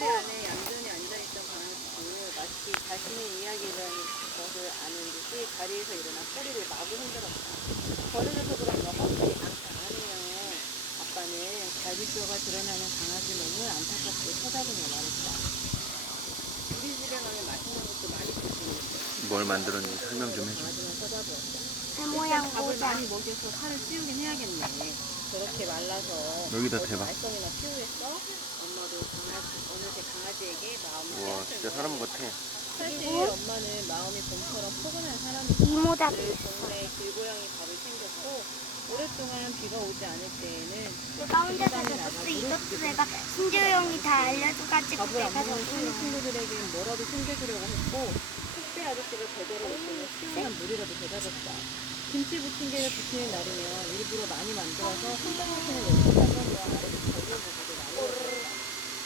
자리 안에 얌전히 앉아있던 강아지를 마치 자신의 이야기라는 것을 아는 듯이 자리에서 일어나 꼬리를 마구 흔들었다. 버려져서 그런가 헛되이 안타하네요. 아빠는 갈비뼈가 드러나는 강아지 몸을 안타깝게 쳐다보며 말했다. 우리 집에 가면 맛있는 것도 많이 줄 수 있는데 뭘 만들었는지 설명 좀 해줘. 강아지만 쳐다보았다. 배 모양 일단 밥을 모자. 많이 먹여서 살을 찌우긴 해야겠네. 저렇게 말라서 여기다 어디 대봐. 말썽이나 피우겠어? 엄마도 어느새 강아지에게 마음을 와, 진짜 사람 같아. 사실 그리고 엄마는 마음이 봄처럼 포근한 사람이다. 이모작. 늘 동네 길고양이 밥을 챙겼고 오랫동안 비가 오지 않을 때에는 내가 혼자서 줬어. 이것도 내가 신재호 형이 다 알려줘가지고 밥을 안 내가 먹는 친구 줬어. 친구들에게는 뭐라도 챙겨주려고 했고 택배 아저씨가 제대로 못 주면 시원한 물이라도 대접했다. 김치 부침개를 부치는 날이면 일부러 많이 만들어서 한장마트에 내준다던 거와 아래